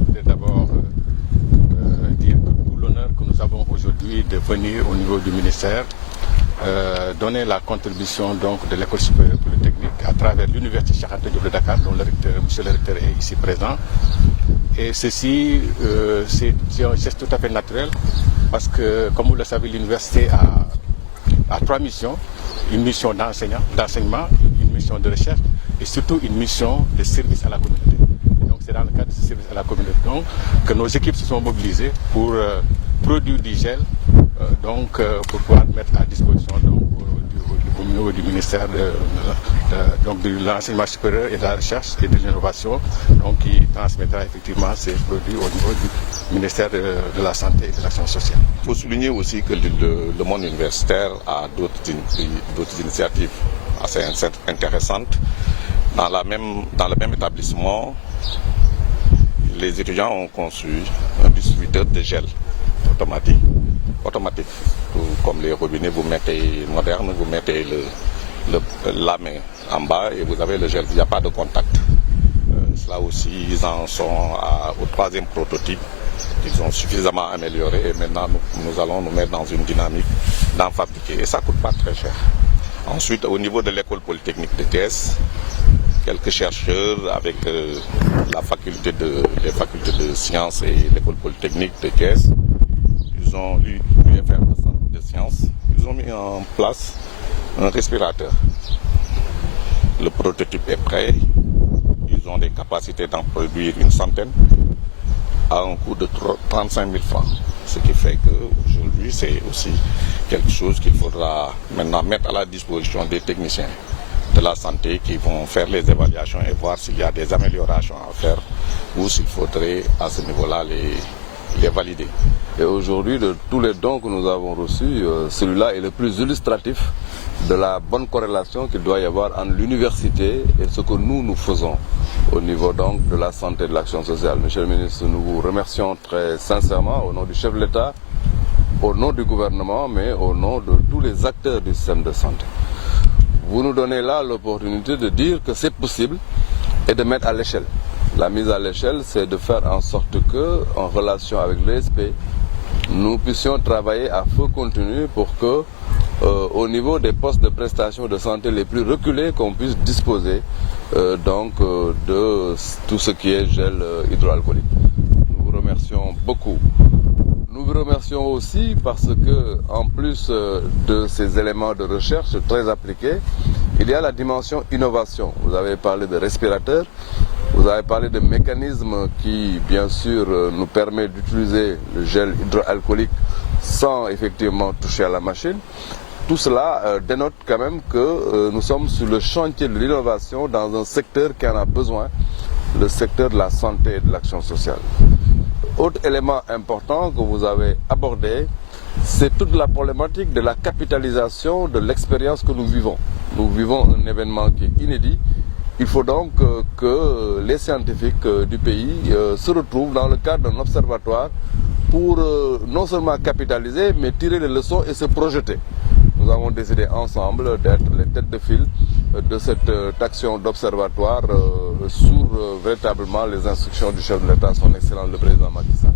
je voudrais d'abord dire tout l'honneur que nous avons aujourd'hui de venir au niveau du ministère donner la contribution donc de l'école supérieure polytechnique à travers l'université Cheikh Anta Diop de Dakar, dont le recteur, monsieur le recteur est ici présent. Et ceci, c'est un geste tout à fait naturel parce que, comme vous le savez, l'université a trois missions. Une mission d'enseignement, une mission de recherche et surtout une mission de service à la communauté. Et donc c'est dans le cadre de ce service à la communauté donc, que nos équipes se sont mobilisées pour produire du gel pour pouvoir mettre à disposition donc, au niveau du ministère de l'enseignement supérieur et de la recherche et de l'innovation, qui transmettra effectivement ces produits au niveau du ministère de la Santé et de l'Action sociale. Il faut souligner aussi que le monde universitaire a d'autres initiatives assez intéressantes. Dans le même établissement, les étudiants ont conçu un distributeur de gel automatique. Tout comme les robinets, vous mettez moderne, vous mettez la main en bas et vous avez le gel. Il n'y a pas de contact. Cela aussi, ils en sont au troisième prototype. Ils ont suffisamment amélioré et maintenant nous allons nous mettre dans une dynamique d'en fabriquer. Et ça ne coûte pas très cher. Ensuite, au niveau de l'école polytechnique de Thiès, quelques chercheurs avec les facultés de sciences et l'école polytechnique de Thiès, ils ont l'UFR de sciences, ils ont mis en place un respirateur. Le prototype est prêt, ils ont des capacités d'en produire une centaine à un coût de 35 000 francs. Ce qui fait qu'aujourd'hui, c'est aussi quelque chose qu'il faudra maintenant mettre à la disposition des techniciens de la santé qui vont faire les évaluations et voir s'il y a des améliorations à faire ou s'il faudrait à ce niveau-là les valider. Et aujourd'hui, de tous les dons que nous avons reçus, celui-là est le plus illustratif de la bonne corrélation qu'il doit y avoir entre l'université et ce que nous faisons au niveau donc de la santé et de l'action sociale. Monsieur le ministre, nous vous remercions très sincèrement au nom du chef de l'État, au nom du gouvernement, mais au nom de tous les acteurs du système de santé. Vous nous donnez là l'opportunité de dire que c'est possible et de mettre à l'échelle. La mise à l'échelle, c'est de faire en sorte que, en relation avec l'ESP, nous puissions travailler à feu continu pour que, au niveau des postes de prestation de santé les plus reculés, qu'on puisse disposer de tout ce qui est gel hydroalcoolique. Nous vous remercions beaucoup. Nous vous remercions aussi parce que, en plus de ces éléments de recherche très appliqués, il y a la dimension innovation. Vous avez parlé de respirateurs, vous avez parlé de mécanismes qui, bien sûr, nous permettent d'utiliser le gel hydroalcoolique sans effectivement toucher à la machine. Tout cela dénote quand même que nous sommes sur le chantier de l'innovation dans un secteur qui en a besoin, le secteur de la santé et de l'action sociale. Autre élément important que vous avez abordé, c'est toute la problématique de la capitalisation de l'expérience que nous vivons. Nous vivons un événement qui est inédit. Il faut donc que les scientifiques du pays se retrouvent dans le cadre d'un observatoire pour non seulement capitaliser, mais tirer les leçons et se projeter. Nous avons décidé ensemble d'être les têtes de file de cette action d'observatoire sur véritablement les instructions du chef de l'État, son Excellence le Président Macky Sall.